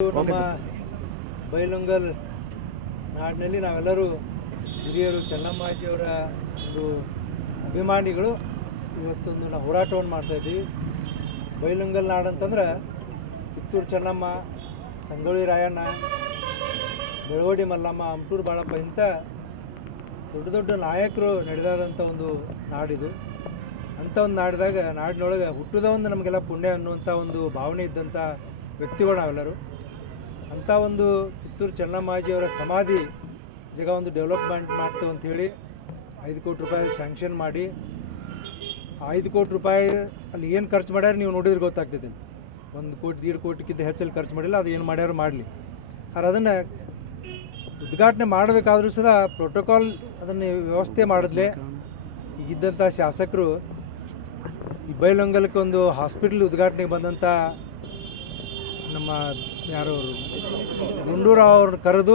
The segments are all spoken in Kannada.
ನಮ್ಮ ಬೈಲಹೊಂಗಲ ನಾಡಿನಲ್ಲಿ ನಾವೆಲ್ಲರೂ ಹಿರಿಯರು ಚೆನ್ನಮ್ಮಾಜಿಯವರ ಒಂದು ಅಭಿಮಾನಿಗಳು ಇವತ್ತೊಂದು ನಾವು ಹೋರಾಟವನ್ನು ಮಾಡ್ತಾಯಿದ್ದೀವಿ. ಬೈಲಹೊಂಗಲ ನಾಡು ಅಂತಂದ್ರೆ ಕಿತ್ತೂರು ಚೆನ್ನಮ್ಮ, ಸಂಗೊಳ್ಳಿ ರಾಯಣ್ಣ, ಬೆಳವಡಿ ಮಲ್ಲಮ್ಮ, ಅಮಟೂರು ಬಾಳಪ್ಪ ಇಂಥ ದೊಡ್ಡ ದೊಡ್ಡ ನಾಯಕರು ನಡೆದಾದಂಥ ಒಂದು ನಾಡಿದು. ಅಂಥ ಒಂದು ನಾಡಿನೊಳಗೆ ಹುಟ್ಟಿದ ಒಂದು ನಮಗೆಲ್ಲ ಪುಣ್ಯ ಅನ್ನುವಂಥ ಒಂದು ಭಾವನೆ ಇದ್ದಂಥ ವ್ಯಕ್ತಿಗಳು ನಾವೆಲ್ಲರೂ. ಅಂಥ ಒಂದು ಕಿತ್ತೂರು ಚೆನ್ನಮ್ಮಾಜಿಯವರ ಸಮಾಧಿ ಜಾಗ ಒಂದು ಡೆವಲಪ್ಮೆಂಟ್ ಮಾಡ್ತೇವೆ ಅಂಥೇಳಿ 5 ಕೋಟಿ ರೂಪಾಯಿ ಸ್ಯಾಂಕ್ಷನ್ ಮಾಡಿ, 5 ಕೋಟಿ ರೂಪಾಯಿ ಅಲ್ಲಿ ಏನು ಖರ್ಚು ಮಾಡ್ಯಾರ ನೀವು ನೋಡಿದ್ರೆ ಗೊತ್ತಾಗ್ತೈತೆ. 1 ಕೋಟಿ 1.5 ಕೋಟಿಗಿಂತ ಹೆಚ್ಚಲ್ಲಿ ಖರ್ಚು ಮಾಡಿಲ್ಲ. ಅದು ಏನು ಮಾಡ್ಯಾರು ಮಾಡಲಿ. ಆದ್ರೆ ಅದನ್ನು ಉದ್ಘಾಟನೆ ಮಾಡಬೇಕಾದ್ರೂ ಸಹ ಪ್ರೋಟೋಕಾಲ್ ಅದನ್ನು ವ್ಯವಸ್ಥೆ ಮಾಡಿದ್ಲೇ ಈಗಿದ್ದಂಥ ಶಾಸಕರು ಈ ಬೈಲಹೊಂಗಲಕ್ಕೆ ಒಂದು ಹಾಸ್ಪಿಟಲ್ ಉದ್ಘಾಟನೆಗೆ ಬಂದಂಥ ನಮ್ಮ ಯಾರು ಗುಂಡೂರಾವ್ ಅವ್ರನ್ನ ಕರೆದು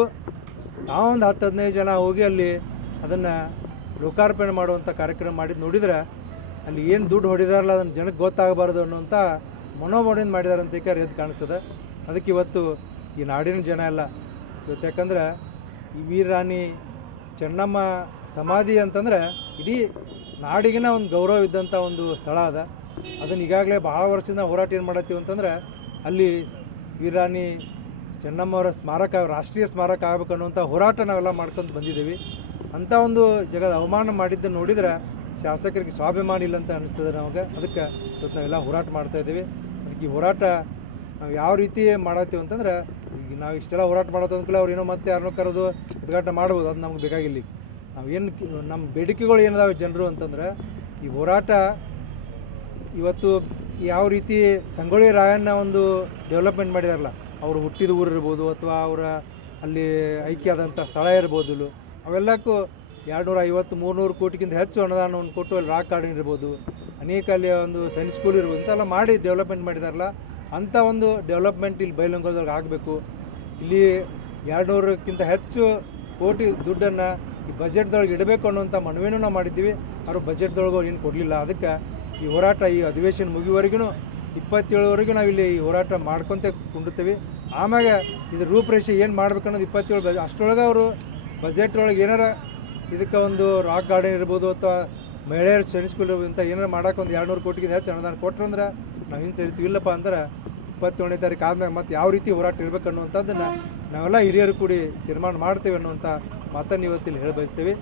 ನಾವೊಂದು 10-15 ಜನ ಹೋಗಿ ಅಲ್ಲಿ ಅದನ್ನು ಲೋಕಾರ್ಪಣೆ ಮಾಡುವಂಥ ಕಾರ್ಯಕ್ರಮ ಮಾಡಿದ್ದು ನೋಡಿದ್ರೆ ಅಲ್ಲಿ ಏನು ದುಡ್ಡು ಹೊಡಿದಾರಲ್ಲ ಅದನ್ನು ಜನಕ್ಕೆ ಗೊತ್ತಾಗಬಾರ್ದು ಅನ್ನುವಂಥ ಮನೋಭಾವನೆಯಿಂದ ಮಾಡಿದ್ದಾರೆ ಅಂತ ಎದ್ದು ಕಾಣಿಸ್ತದೆ. ಅದಕ್ಕೆ ಇವತ್ತು ಈ ನಾಡಿನ ಜನ ಎಲ್ಲ ಇವತ್ತು, ಯಾಕಂದ್ರೆ ಈ ವೀರರಾಣಿ ಚೆನ್ನಮ್ಮ ಸಮಾಧಿ ಅಂತಂದ್ರೆ ಇಡೀ ನಾಡಿಗಿನ ಒಂದು ಗೌರವ ಇದ್ದಂಥ ಒಂದು ಸ್ಥಳ ಅದ. ಅದನ್ನು ಈಗಾಗಲೇ ಭಾಳ ವರ್ಷದಿಂದ ಹೋರಾಟ ಏನು ಮಾಡತ್ತೀವಿ ಅಂತಂದ್ರೆ ಅಲ್ಲಿ ವೀರರಾಣಿ ಚೆನ್ನಮ್ಮವರ ಸ್ಮಾರಕ, ರಾಷ್ಟ್ರೀಯ ಸ್ಮಾರಕ ಆಗಬೇಕು ಅನ್ನುವಂಥ ಹೋರಾಟ ನಾವೆಲ್ಲ ಮಾಡ್ಕೊಂಡು ಬಂದಿದ್ದೀವಿ. ಅಂಥ ಒಂದು ಜಗದ ಅವಮಾನ ಮಾಡಿದ್ದನ್ನು ನೋಡಿದ್ರೆ ಶಾಸಕರಿಗೆ ಸ್ವಾಭಿಮಾನ ಇಲ್ಲ ಅಂತ ಅನಿಸ್ತದೆ ನಮಗೆ. ಅದಕ್ಕೆ ಇವತ್ತು ನಾವೆಲ್ಲ ಹೋರಾಟ ಮಾಡ್ತಾಯಿದ್ದೀವಿ. ಅದಕ್ಕೆ ಈ ಹೋರಾಟ ನಾವು ಯಾವ ರೀತಿ ಮಾಡತ್ತೀವಿ ಅಂತಂದ್ರೆ, ಈಗ ನಾವು ಇಷ್ಟೆಲ್ಲ ಹೋರಾಟ ಮಾಡೋದು ಅಂದ್ಕೂಲೆ ಅವ್ರು ಏನೋ ಮತ್ತೆ ಯಾರನ್ನೋ ಕರೆದು ಉದ್ಘಾಟನೆ ಮಾಡ್ಬೋದು, ಅದು ನಮ್ಗೆ ಬೇಕಾಗಿಲ್ಲ. ನಾವು ಏನು ನಮ್ಮ ಬೇಡಿಕೆಗಳು ಏನಿದಾವೆ ಜನರು ಅಂತಂದ್ರೆ, ಈ ಹೋರಾಟ ಇವತ್ತು ಯಾವ ರೀತಿ ಸಂಗೊಳ್ಳಿ ರಾಯಣ್ಣ ಒಂದು ಡೆವಲಪ್ಮೆಂಟ್ ಮಾಡಿದಾರಲ್ಲ, ಅವರು ಹುಟ್ಟಿದ ಊರು ಇರ್ಬೋದು ಅಥವಾ ಅವರ ಅಲ್ಲಿ ಐಕ್ಯ ಆದಂಥ ಸ್ಥಳ ಇರ್ಬೋದು, ಅವೆಲ್ಲಕ್ಕೂ 250-300 ಕೋಟಿಗಿಂತ ಹೆಚ್ಚು ಅನುದಾನವನ್ನು ಕೊಟ್ಟು ಅಲ್ಲಿ ರಾಕ್ ಗಾರ್ಡನ್ ಇರ್ಬೋದು, ಅನೇಕ ಅಲ್ಲಿ ಒಂದು ಸೈನ್ಸ್ ಸ್ಕೂಲ್ ಇರ್ಬೋದು, ಅಂತೆಲ್ಲ ಮಾಡಿ ಡೆವಲಪ್ಮೆಂಟ್ ಮಾಡಿದಾರಲ್ಲ. ಅಂಥ ಒಂದು ಡೆವಲಪ್ಮೆಂಟ್ ಇಲ್ಲಿ ಬೈಲಹೊಂಗಲದೊಳಗೆ ಆಗಬೇಕು. ಇಲ್ಲಿ 200ಕ್ಕಿಂತ ಹೆಚ್ಚು ಕೋಟಿ ದುಡ್ಡನ್ನು ಈ ಬಜೆಟ್ದೊಳಗೆ ಇಡಬೇಕು ಅನ್ನೋಂಥ ಮನವಿನೂ ನಾವು ಮಾಡಿದ್ದೀವಿ. ಅವರು ಬಜೆಟ್ದೊಳಗೆ ಏನು ಕೊಡಲಿಲ್ಲ. ಅದಕ್ಕೆ ಈ ಹೋರಾಟ ಈ ಅಧಿವೇಶನ ಮುಗಿಯುವವರೆಗೂ 27ವರೆಗೂ ನಾವು ಇಲ್ಲಿ ಈ ಹೋರಾಟ ಮಾಡ್ಕೊತ ಕುಂಡಿರ್ತೀವಿ. ಆಮ್ಯಾಗ ಇದು ರೂಪರೇಷೆ ಏನು ಮಾಡ್ಬೇಕು ಅನ್ನೋದು 27 ಅಷ್ಟರೊಳಗೆ ಅವರು ಬಜೆಟ್ ಒಳಗೆ ಏನಾರ ಇದಕ್ಕೆ ಒಂದು ರಾಕ್ ಗಾರ್ಡನ್ ಇರ್ಬೋದು ಅಥವಾ ಮಹಿಳೆಯರ ಸೈನ್ಸ್ ಸ್ಕೂಲ್ ಇರ್ಬೋದು ಅಂತ ಏನಾರು ಮಾಡೋಕೆ ಒಂದು 200 ಕೋಟಿಗಿಂತ ಹೆಚ್ಚು ಅನುದಾನ ಕೊಟ್ರಂದ್ರೆ ನಾವು ಹಿಂಗೆ ಸೇರಿತೀವಿ. ಇಲ್ಲಪ್ಪ ಅಂದ್ರೆ 27ನೇ ತಾರೀಕು ಆದ್ಮೇಲೆ ಮತ್ತು ಯಾವ ರೀತಿ ಹೋರಾಟ ಇರಬೇಕು ಅನ್ನುವಂಥದ್ದನ್ನು ನಾವೆಲ್ಲ ಹಿರಿಯರು ಕೂಡಿ ತೀರ್ಮಾನ ಮಾಡ್ತೇವೆ ಅನ್ನುವಂಥ ಮಾತನ್ನು ಇವತ್ತಿಲ್ಲಿ ಹೇಳಿ ಬಯಸ್ತೀವಿ.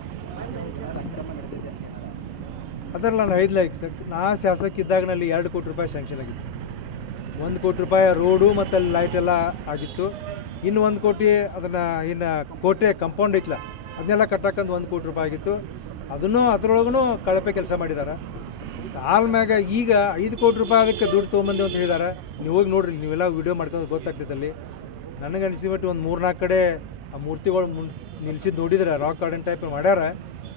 ಅದರಲ್ಲಿ ನಾನು ಹೇಳಿದ್ಲ, ನಾ ಶಾಸಕ ಇದ್ದಾಗನಲ್ಲಿ 2 ಕೋಟಿ ರೂಪಾಯಿ ಸ್ಯಾಂಕ್ಷನ್ ಆಗಿತ್ತು. 1 ಕೋಟಿ ರೂಪಾಯಿ ರೋಡು ಮತ್ತು ಅಲ್ಲಿ ಲೈಟ್ ಎಲ್ಲ ಆಗಿತ್ತು. ಇನ್ನು 1 ಕೋಟಿ ಅದನ್ನು ಇನ್ನು ಕೋಟೆ ಕಂಪೌಂಡ್ ಐತಲ್ಲ ಅದನ್ನೆಲ್ಲ ಕಟ್ಟಕ್ಕಂದು 1 ಕೋಟಿ ರೂಪಾಯಿ ಆಗಿತ್ತು. ಅದನ್ನು ಅದರೊಳಗೂ ಕಳಪೆ ಕೆಲಸ ಮಾಡಿದ್ದಾರೆ. ಆಲ್ಮ್ಯಾಗ ಈಗ 5 ಕೋಟಿ ರೂಪಾಯಿ ಅದಕ್ಕೆ ದುಡ್ಡು ತೊಗೊಂಬಂದು ಅಂತ ಹೇಳಿದ್ದಾರೆ. ನೀವು ಹೋಗಿ ನೋಡ್ರಿ, ನೀವೆಲ್ಲ ವೀಡಿಯೋ ಮಾಡ್ಕೊಂಡು ಗೊತ್ತಾಗ್ತೈತೆ. ಅಲ್ಲಿ ನನಗೆ ಅನಿಸಿಬಿಟ್ಟು ಒಂದು 3-4 ಕಡೆ ಆ ಮೂರ್ತಿಗಳು ನಿಲ್ಸಿದ್ದು ನೋಡಿದ್ರೆ ರಾಕ್ ಗಾರ್ಡನ್ ಟೈಪ್ ಮಾಡ್ಯಾರ.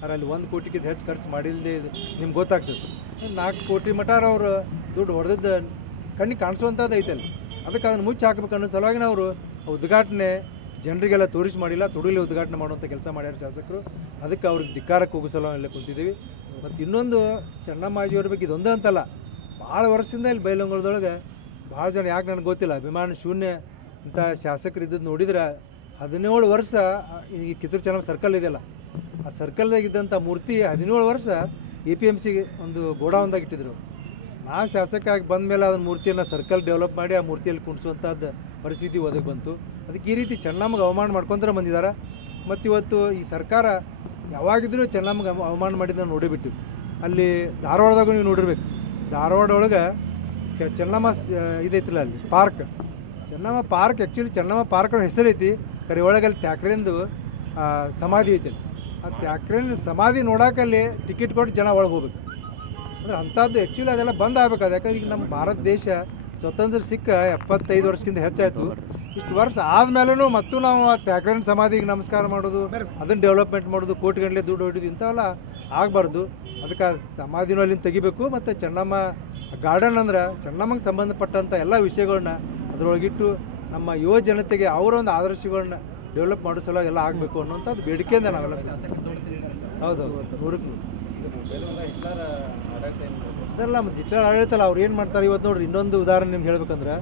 ಅಲ್ಲಿ 1 ಕೋಟಿಗಿಂತ ಹೆಚ್ಚು ಖರ್ಚು ಮಾಡಿಲ್ಲದೆ ನಿಮ್ಗೆ ಗೊತ್ತಾಗ್ತದೆ. 4 ಕೋಟಿ ಮಟಾರ ಅವರು ದುಡ್ಡು ಹೊಡೆದದ್ದು ಕಣ್ಣಿಗೆ ಕಾಣಿಸುವಂಥದ್ದು ಐತಲ್ಲಿ. ಅದಕ್ಕೆ ಅದನ್ನು ಮುಚ್ಚಿ ಹಾಕ್ಬೇಕು ಅನ್ನೋ ಸಲುವಾಗಿ ಅವರು ಉದ್ಘಾಟನೆ ಜನರಿಗೆಲ್ಲ ತೋರಿಸಿ ಮಾಡಿಲ್ಲ, ತೊಡಲಿ ಉದ್ಘಾಟನೆ ಮಾಡುವಂಥ ಕೆಲಸ ಮಾಡ್ಯಾರ ಶಾಸಕರು. ಅದಕ್ಕೆ ಅವ್ರಿಗೆ ಧಿಕ್ಕಾರಕ್ಕೆ ಹೋಗೋ ಸಲ ಎಲ್ಲ ಕುಂತಿದ್ದೀವಿ. ಮತ್ತು ಇನ್ನೊಂದು ಚೆನ್ನಮ್ಮಾಜಿಯವ್ರ ಬಗ್ಗೆ ಇದೊಂದೇ ಅಂತಲ್ಲ, ಭಾಳ ವರ್ಷದಿಂದ ಇಲ್ಲಿ ಬೈಲಹೊಂಗಲದೊಳಗೆ ಭಾಳ ಜನ, ಯಾಕೆ ನನಗೆ ಗೊತ್ತಿಲ್ಲ, ಅಭಿಮಾನ ಶೂನ್ಯ ಇಂಥ ಶಾಸಕರು ಇದ್ದದ್ದು ನೋಡಿದ್ರೆ 17 ವರ್ಷ ಈ ಕಿತ್ತೂರು ಚೆನ್ನಮ್ಮ ಸರ್ಕಲ್ ಇದೆಯಲ್ಲ, ಆ ಸರ್ಕಲ್ದಾಗಿದ್ದಂಥ ಮೂರ್ತಿ 17 ವರ್ಷ APMCಗೆ ಒಂದು ಗೋಡೌನ್ದಾಗ ಇಟ್ಟಿದ್ರು. ನಾ ಶಾಸಕಾಗಿ ಬಂದ ಮೇಲೆ ಅದನ್ನ ಮೂರ್ತಿಯನ್ನು ಸರ್ಕಲ್ ಡೆವಲಪ್ ಮಾಡಿ ಆ ಮೂರ್ತಿಯಲ್ಲಿ ಕುಣಿಸುವಂಥದ್ದು ಪರಿಸ್ಥಿತಿ ಒದಗಿ ಬಂತು. ಅದಕ್ಕೆ ಈ ರೀತಿ ಚೆನ್ನಮ್ಮಗೆ ಅವಮಾನ ಮಾಡ್ಕೊತಾರೆ ಬಂದಿದ್ದಾರೆ. ಮತ್ತು ಇವತ್ತು ಈ ಸರ್ಕಾರ ಯಾವಾಗಿದ್ರೂ ಚೆನ್ನಮ್ಮಗೆ ಅವಮಾನ ಮಾಡಿದ್ದನ್ನು ನೋಡಿಬಿಟ್ಟು, ಅಲ್ಲಿ ಧಾರವಾಡದಾಗ ನೀವು ನೋಡಿರ್ಬೇಕು, ಧಾರವಾಡ ಒಳಗೆ ಚೆನ್ನಮ್ಮ ಇದೈತಿಲ್ಲ ಅಲ್ಲಿ park, Chennamma park. Actually Chennamma park ಹೆಸರೈತಿ, ಕರೆ ಒಳಗೆ ಅಲ್ಲಿ ಟ್ಯಾಕ್ರೇಂದು ಸಮಾಧಿ ಐತಿ. ಆ ಟ್ಯಾಕ್ರೇನ್ ಸಮಾಧಿ ನೋಡೋಕಲ್ಲಿ ಟಿಕೆಟ್ ಕೊಟ್ಟು ಜನ ಒಳಗೆ ಹೋಗ್ಬೇಕು. ಅಂದ್ರೆ ಅಂಥದ್ದು ಆ್ಯಕ್ಚುಲಿ ಅದೆಲ್ಲ ಬಂದ್ ಆಗ್ಬೇಕು. ಅದು ಯಾಕಂದ್ರೆ ಈಗ ನಮ್ಮ ಭಾರತ ದೇಶ ಸ್ವತಂತ್ರ ಸಿಕ್ಕ 75 ವರ್ಷಕ್ಕಿಂತ ಹೆಚ್ಚಾಯಿತು. ಇಷ್ಟು ವರ್ಷ ಆದಮೇಲೂ ಮತ್ತು ನಾವು ಆ ಟ್ಯಾಕ್ರೇನ್ ಸಮಾಧಿಗೆ ನಮಸ್ಕಾರ ಮಾಡೋದು, ಅದನ್ನು ಡೆವಲಪ್ಮೆಂಟ್ ಮಾಡೋದು, ಕೋಟಿಗಟ್ಟಲೆ ದುಡ್ಡು ಹೊಡಿದು ಇಂಥವೆಲ್ಲ ಆಗಬಾರ್ದು. ಅದಕ್ಕೆ ಆ ಸಮಾಧಿನೂ ಅಲ್ಲಿಂದ ತೆಗಿಬೇಕು. ಮತ್ತು ಚೆನ್ನಮ್ಮ ಗಾರ್ಡನ್ ಅಂದ್ರೆ ಚೆನ್ನಮ್ಮಗೆ ಸಂಬಂಧಪಟ್ಟಂಥ ಎಲ್ಲ ವಿಷಯಗಳನ್ನ ಅದರೊಳಗಿಟ್ಟು ನಮ್ಮ ಯುವ ಜನತೆಗೆ ಅವರ ಒಂದು ಆದರ್ಶಗಳನ್ನ ಡೆವಲಪ್ ಮಾಡೋ ಸಲುವಾಗಿ ಎಲ್ಲ ಆಗಬೇಕು ಅನ್ನೋಂಥದ್ದು ಬೇಡಿಕೆಯಿಂದ ನಾವೆಲ್ಲ. ಹೌದೌದು, 100ಕ್ಕೆ 100. ಅದೆಲ್ಲ ಮತ್ತು ಹಿಟ್ಲರ್ ಆಡಳಿತಲ್ಲ, ಅವ್ರು ಏನು ಮಾಡ್ತಾರೆ ಇವತ್ತು ನೋಡ್ರಿ. ಇನ್ನೊಂದು ಉದಾಹರಣೆ ನಿಮ್ಗೆ ಹೇಳ್ಬೇಕಂದ್ರೆ,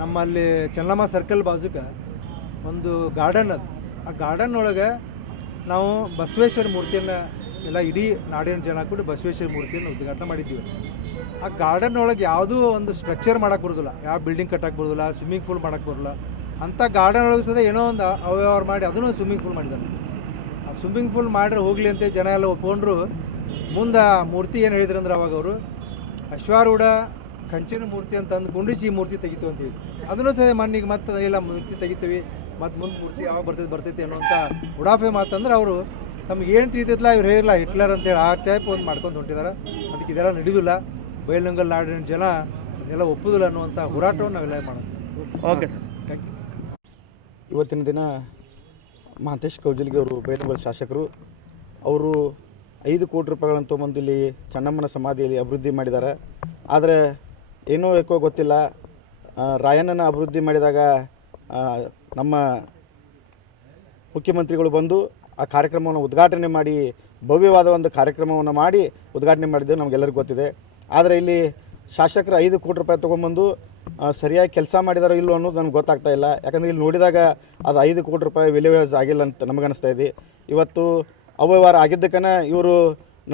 ನಮ್ಮಲ್ಲಿ ಚೆನ್ನಮ್ಮ ಸರ್ಕಲ್ ಬಾಜುಕ ಒಂದು ಗಾರ್ಡನ್ ಅದು. ಆ ಗಾರ್ಡನ್ ಒಳಗೆ ನಾವು ಬಸವೇಶ್ವರ ಮೂರ್ತಿಯನ್ನು ಎಲ್ಲ ಇಡೀ ನಾಡಿನ ಜನ ಕೂಡ ಬಸವೇಶ್ವರ ಮೂರ್ತಿಯನ್ನು ಉದ್ಘಾಟನೆ ಮಾಡಿದ್ದೀವಿ. ಆ ಗಾರ್ಡನ್ ಒಳಗೆ ಯಾವುದೂ ಒಂದು ಸ್ಟ್ರಕ್ಚರ್ ಮಾಡೋಕ್ಕೆ ಬರೋದಿಲ್ಲ, ಯಾವ ಬಿಲ್ಡಿಂಗ್ ಕಟ್ಟಕ್ಕೆ ಬರೋದಿಲ್ಲ, ಸ್ವಿಮ್ಮಿಂಗ್ ಪೂಲ್ ಮಾಡೋಕ್ಕೆ ಬರೋಲ್ಲ. ಅಂಥ ಗಾರ್ಡನ್ ಒಳಗೆ ಸದ ಏನೋ ಒಂದು ಅವ್ಯವಹಾರ ಮಾಡಿ ಅದನ್ನು ಸ್ವಿಮ್ಮಿಂಗ್ ಪೂಲ್ ಮಾಡಿದ್ದಾರೆ. ಆ ಸ್ವಿಮ್ಮಿಂಗ್ ಪೂಲ್ ಮಾಡ್ರೆ ಹೋಗಲಿ ಅಂತ ಜನ ಎಲ್ಲ ಒಪ್ಕೊಂಡ್ರು. ಮುಂದೆ ಮೂರ್ತಿ ಏನು ಹೇಳಿದ್ರು ಅಂದ್ರೆ ಅವಾಗ ಅವರು ಅಶ್ವಾರೂಢ ಕಂಚಿನ ಮೂರ್ತಿ ಅಂತ ಅಂದ್ಕೊಂಡಿಸಿ ಈ ಮೂರ್ತಿ ತೆಗಿತೀವಿ ಅಂತೀವಿ. ಅದನ್ನು ಸಹ ಮಣ್ಣಿಗೆ ಮತ್ತೆ ಇಲ್ಲ ಮೂರ್ತಿ ತೆಗಿತೀವಿ, ಮತ್ತು ಮುಂದೆ ಮೂರ್ತಿ ಯಾವಾಗ ಬರ್ತೈತಿ ಅನ್ನೋಂಥ ಉಡಾಫೆ ಮಾತಂದ್ರೆ ಅವರು ತಮ್ಗೆ ಏನು ತಿಳಿತೈತಿಲ್ಲ ಇವ್ರು ಹೇಳಿಲ್ಲ ಹಿಟ್ಲರ್ ಅಂತೇಳಿ ಆ ಟೈಪ್ ಒಂದು ಮಾಡ್ಕೊಂಡು ಹೊಂಟಿದ್ದಾರೆ. ಅದಕ್ಕೆ ಇದೆಲ್ಲ ನಡೆಯೋದಿಲ್ಲ. ಬೈಲಹೊಂಗಲ ನಾಡಿನ ಜನ ಅದೆಲ್ಲ ಒಪ್ಪುದಿಲ್ಲ ಅನ್ನುವಂಥ ಹೋರಾಟವನ್ನು ನಾವೆಲ್ಲ ಮಾಡೋದು. Okay sir, thank you. ಇವತ್ತಿನ ದಿನ ಮಹಾಂತೇಶ್ ಕೌಜಲ್ಗಿ ಅವರು ಬೈಲಹೊಂಗಲ ಶಾಸಕರು ಅವರು 5 ಕೋಟಿ ರೂಪಾಯಿಗಳನ್ನು ತೊಗೊಂಬಂದು ಇಲ್ಲಿ ಚೆನ್ನಮ್ಮನ ಸಮಾಧಿಯಲ್ಲಿ ಅಭಿವೃದ್ಧಿ ಮಾಡಿದ್ದಾರೆ. ಆದರೆ ಏನೋ ಯಾಕೋ ಗೊತ್ತಿಲ್ಲ, ರಾಯಣ್ಣನ ಅಭಿವೃದ್ಧಿ ಮಾಡಿದಾಗ ನಮ್ಮ ಮುಖ್ಯಮಂತ್ರಿಗಳು ಬಂದು ಆ ಕಾರ್ಯಕ್ರಮವನ್ನು ಉದ್ಘಾಟನೆ ಮಾಡಿ ಭವ್ಯವಾದ ಒಂದು ಕಾರ್ಯಕ್ರಮವನ್ನು ಮಾಡಿ ಉದ್ಘಾಟನೆ ಮಾಡಿದ್ದು ನಮಗೆಲ್ಲರಿಗೂ ಗೊತ್ತಿದೆ. ಆದರೆ ಇಲ್ಲಿ ಶಾಸಕರು 5 ಕೋಟಿ ರೂಪಾಯಿ ತೊಗೊಂಬಂದು ಸರಿಯಾಗಿ ಕೆಲಸ ಮಾಡಿದಾರೋ ಇಲ್ಲೋ ಅನ್ನೋದು ನನಗೆ ಗೊತ್ತಾಗ್ತಾ ಇಲ್ಲ. ಯಾಕಂದರೆ ಇಲ್ಲಿ ನೋಡಿದಾಗ ಅದು 5 ಕೋಟಿ ರೂಪಾಯಿ ವಿಲೇವಾಜ್ ಆಗಿಲ್ಲ ಅಂತ ನಮಗನ್ನಿಸ್ತಾ ಇದೆ. ಇವತ್ತು ಅವ್ಯವಹಾರ ಆಗಿದ್ದಕ್ಕನ ಇವರು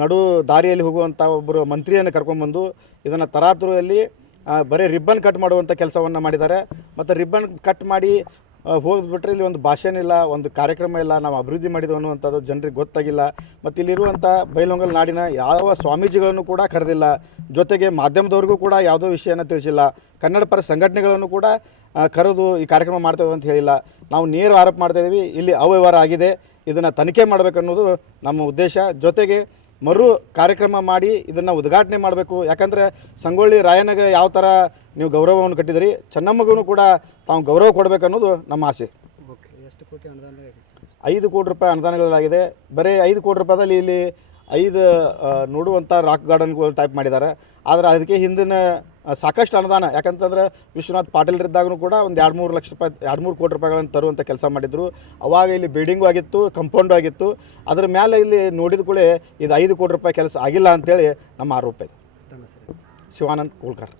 ನಡು ದಾರಿಯಲ್ಲಿ ಹೋಗುವಂಥ ಒಬ್ಬರು ಮಂತ್ರಿಯನ್ನು ಕರ್ಕೊಂಡ್ಬಂದು ಇದನ್ನು ತರಾತುರಿಯಲ್ಲಿ ಬರೀ ರಿಬ್ಬನ್ ಕಟ್ ಮಾಡುವಂಥ ಕೆಲಸವನ್ನು ಮಾಡಿದ್ದಾರೆ. ಮತ್ತು ರಿಬ್ಬನ್ ಕಟ್ ಮಾಡಿ ಹೋಗಿಬಿಟ್ರೆ ಇಲ್ಲಿ ಒಂದು ಭಾಷಣ ಇಲ್ಲ, ಒಂದು ಕಾರ್ಯಕ್ರಮ ಇಲ್ಲ, ನಾವು ಅಭಿವೃದ್ಧಿ ಮಾಡಿದ್ವು ಅನ್ನುವಂಥದ್ದು ಜನರಿಗೆ ಗೊತ್ತಾಗಿಲ್ಲ. ಮತ್ತು ಇಲ್ಲಿರುವಂಥ ಬೈಲಹೊಂಗಲ ನಾಡಿನ ಯಾವ ಸ್ವಾಮೀಜಿಗಳನ್ನು ಕೂಡ ಕರೆದಿಲ್ಲ, ಜೊತೆಗೆ ಮಾಧ್ಯಮದವ್ರಿಗೂ ಕೂಡ ಯಾವುದೋ ವಿಷಯನ ತಿಳಿಸಿಲ್ಲ, ಕನ್ನಡ ಪರ ಸಂಘಟನೆಗಳನ್ನು ಕೂಡ ಕರೆದು ಈ ಕಾರ್ಯಕ್ರಮ ಮಾಡ್ತೇವೆ ಅಂತ ಹೇಳಿಲ್ಲ. ನಾವು ನೇರ ಆರೋಪ ಮಾಡ್ತಾಯಿದ್ದೀವಿ, ಇಲ್ಲಿ ಅವ್ಯವಹಾರ ಆಗಿದೆ, ಇದನ್ನು ತನಿಖೆ ಮಾಡಬೇಕನ್ನೋದು ನಮ್ಮ ಉದ್ದೇಶ. ಜೊತೆಗೆ ಮರು ಕಾರ್ಯಕ್ರಮ ಮಾಡಿ ಇದನ್ನು ಉದ್ಘಾಟನೆ ಮಾಡಬೇಕು. ಯಾಕಂದರೆ ಸಂಗೊಳ್ಳಿ ರಾಯಣ್ಣಗೆ ಯಾವ ಥರ ನೀವು ಗೌರವವನ್ನು ಕಟ್ಟಿದಿರಿ, ಚೆನ್ನಮ್ಮಗೂ ಕೂಡ ತಾವು ಗೌರವ ಕೊಡಬೇಕನ್ನೋದು ನಮ್ಮ ಆಸೆ. ಓಕೆ, ಎಷ್ಟು ಕೋಟಿ ಅನುದಾನ? 5 ಕೋಟಿ ರೂಪಾಯಿ ಅನುದಾನಗಳಾಗಿದೆ. ಬರೀ 5 ಕೋಟಿ ರೂಪಾಯಿದಲ್ಲಿ ಇಲ್ಲಿ 5 ನೋಡುವಂಥ ರಾಕ್ ಗಾರ್ಡನ್ಗಳು ಟೈಪ್ ಮಾಡಿದ್ದಾರೆ. ಆದರೆ ಅದಕ್ಕೆ ಹಿಂದಿನ ಸಾಕಷ್ಟು ಅನುದಾನ, ಯಾಕಂತಂದ್ರೆ ವಿಶ್ವನಾಥ್ ಪಾಟೀಲ್ರಿದ್ದಾಗೂ ಕೂಡ ಒಂದು 2-3 ಲಕ್ಷ ರೂಪಾಯಿ 2-3 ಕೋಟಿ ರೂಪಾಯಿಗಳನ್ನು ತರುವಂಥ ಕೆಲಸ ಮಾಡಿದರು. ಅವಾಗ ಇಲ್ಲಿ ಬಿಲ್ಡಿಂಗು ಆಗಿತ್ತು, ಕಂಪೌಂಡು ಆಗಿತ್ತು. ಅದರ ಮೇಲೆ ಇಲ್ಲಿ ನೋಡಿದ ಕೂಡ ಇದು 5 ಕೋಟಿ ರೂಪಾಯಿ ಕೆಲಸ ಆಗಿಲ್ಲ ಅಂತೇಳಿ ನಮ್ಮ ಆರೋಪ ಇದೆ. ಶಿವಾನಂದ್ ಕೋಳ್ಕರ್.